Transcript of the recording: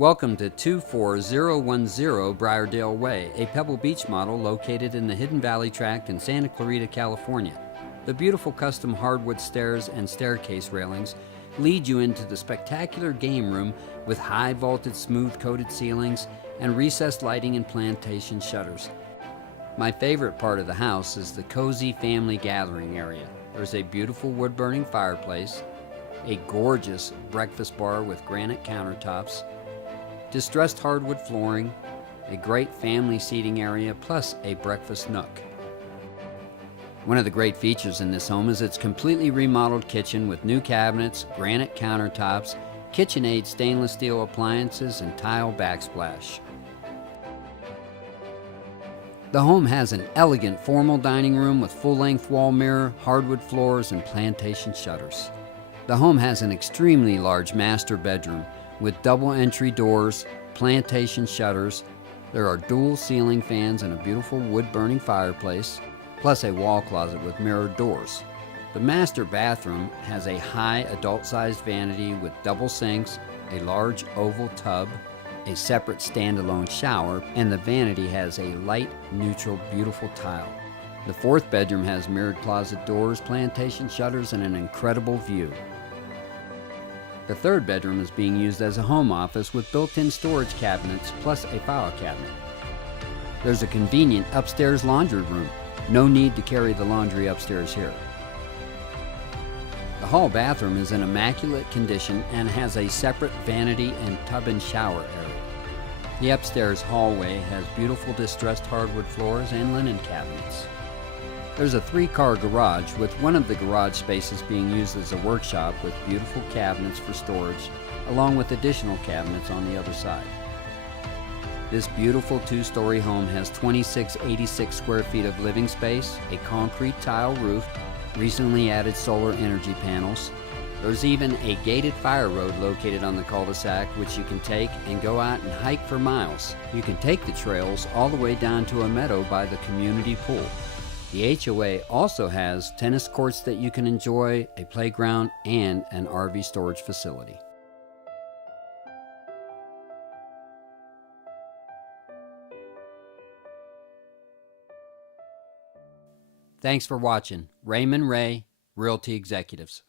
Welcome to 24010 Briardale Way, a Pebble Beach model located in the Hidden Valley Tract in Santa Clarita, California. The beautiful custom hardwood stairs and staircase railings lead you into the spectacular game room with high vaulted smooth coated ceilings and recessed lighting and plantation shutters. My favorite part of the house is the cozy family gathering area. There's a beautiful wood burning fireplace, a gorgeous breakfast bar with granite countertops, distressed hardwood flooring, a great family seating area, plus a breakfast nook. One of the great features in this home is its completely remodeled kitchen with new cabinets, granite countertops, KitchenAid stainless steel appliances, and tile backsplash. The home has an elegant formal dining room with full-length wall mirror, hardwood floors, and plantation shutters. The home has an extremely large master bedroom with double entry doors, plantation shutters. There are dual ceiling fans and a beautiful wood-burning fireplace, plus a wall closet with mirrored doors. The master bathroom has a high adult-sized vanity with double sinks, a large oval tub, a separate standalone shower, and the vanity has a light, neutral, beautiful tile. The fourth bedroom has mirrored closet doors, plantation shutters, and an incredible view. The third bedroom is being used as a home office with built-in storage cabinets plus a file cabinet. There's a convenient upstairs laundry room. No need to carry the laundry upstairs here. The hall bathroom is in immaculate condition and has a separate vanity and tub and shower area. The upstairs hallway has beautiful distressed hardwood floors and linen cabinets. There's a 3-car garage with one of the garage spaces being used as a workshop with beautiful cabinets for storage, along with additional cabinets on the other side. This beautiful 2-story home has 2686 square feet of living space, a concrete tile roof, recently added solar energy panels. There's even a gated fire road located on the cul-de-sac which you can take and go out and hike for miles. You can take the trails all the way down to a meadow by the community pool. The HOA also has tennis courts that you can enjoy, a playground, and an RV storage facility. Thanks for watching. Raymond Ray, Realty Executives.